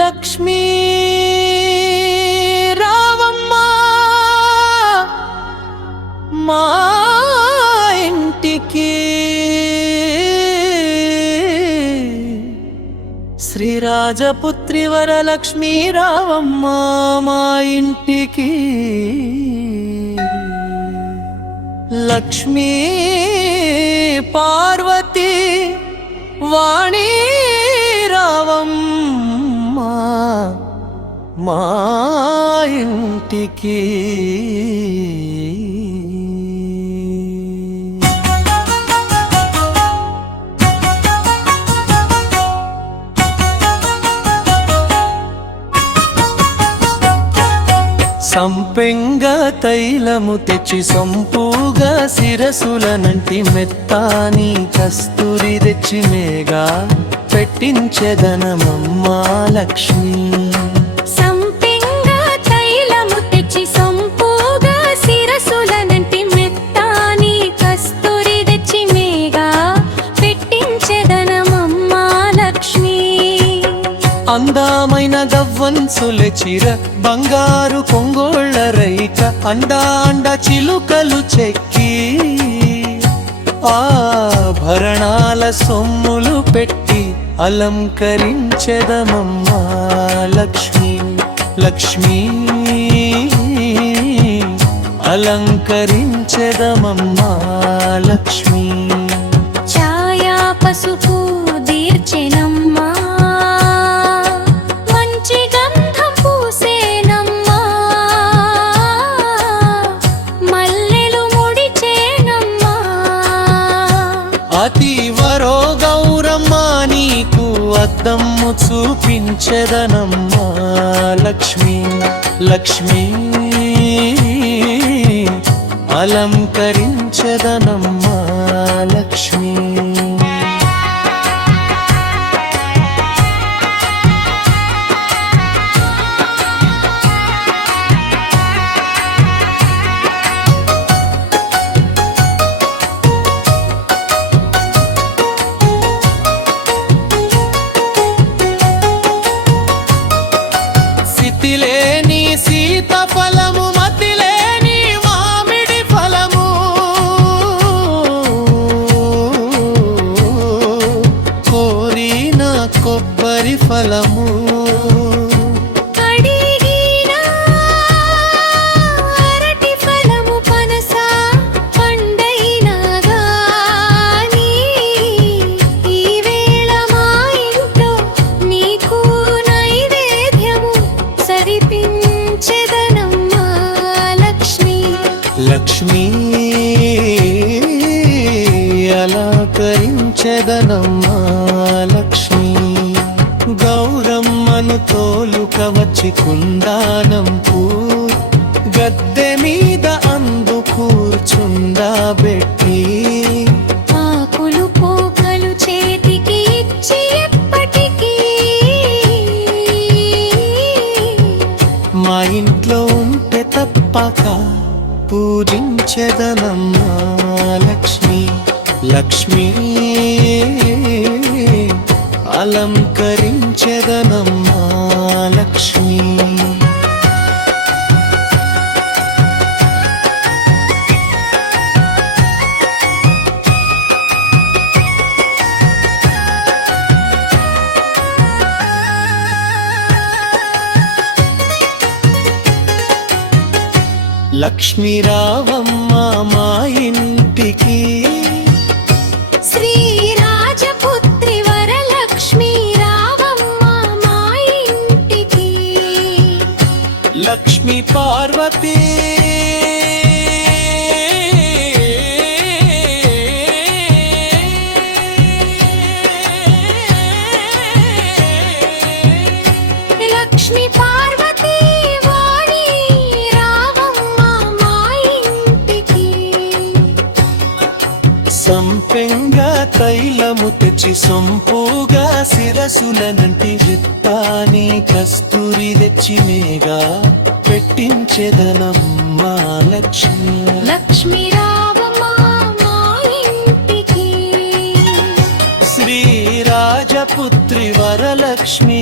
లక్ష్మీ రావమ్మ మా ఇంటికి, శ్రీరాజపుత్రి వరలక్ష్మీ రావమ్మ మా ఇంటికి. లక్ష్మీ పార్వతి వాణి రావమ్మ మా ఇంటికి. సంపెంగ తైలము తెచ్చి సొంపుగా శిరసులనంటి మెత్తాని కస్తూరి తెచ్చి మేగా పెట్టించెదనమమ్మా లక్ష్మి. సంపెంగ తైలము తెచ్చి సొంపుగా శిరసులనంటి మెత్తాని కస్తూరి తెచ్చి మేగా పెట్టించెదనమమ్మా లక్ష్మి. అందమైన గవ్వంచుల చీర బంగారు కొంగోళ్ళ రైక అండాండ చిలుకలు చెక్కి ఆభరణాల సొమ్ములు పెట్టి అలంకరించెదమమ్మా లక్ష్మి. లక్ష్మీ అలంకరించెదమమ్మా లక్ష్మి. ఛాయా పసుపు దీర్చెనమ్మా, మంచి గంధం పూసేనమ్మా, మల్లెలు ముడిచేనమ్మా. అతి వరో గౌరమ్మ నీకు అద్దమ్ము చూపించెదనమ్మా లక్ష్మి. లక్ష్మీ అలంకరించెదనమ్మా లక్ష్మి. సితిలేని సీతఫలము మతిలేని మామిడి ఫలము, కోరిన కొబ్బరి ఫలము, అడిగిన అరటి ఫలము పనస పండైనా గాని ఈ వేళ మా ఇంట్లో నీకు నైవేద్యము సరిపించెదనమ్మా లక్ష్మి. లక్ష్మీ అలంకరించెదనమ్మా లక్ష్మి. గౌరమ్మను తోలుక వచ్చి కుందానంపు గద్దె మీద అందు కూర్చుండబెట్టి ఆకులు పోకలు చేతికి ఇచ్చి ఎప్పటికీ మా ఇంట్లో ఉంటే తప్పక పూజించెదనమ్మా లక్ష్మి. లక్ష్మీ అలంకరించెదనమ్మా లక్ష్మి. లక్ష్మీ రావమ్మ మా ఇంటికి, శ్రీరాజపుత్రి వరలక్ష్మీ రావమ్మ మా ఇంటికి. లక్ష్మీ పార్వతి లక్ష్మీ పార్వతి వాణి రావమ్మ మా ఇంటికి. సంపెంగ తైలము తెచ్చి సొంపుగా శిరసులనంటి జిత్తాని కస్తూరి తెచ్చినేగా పెట్టించెదనమ్మా లక్ష్మి లక్ష్మి రావమ్మా మా ఇంటికి శ్రీరాజపుత్రి వరలక్ష్మి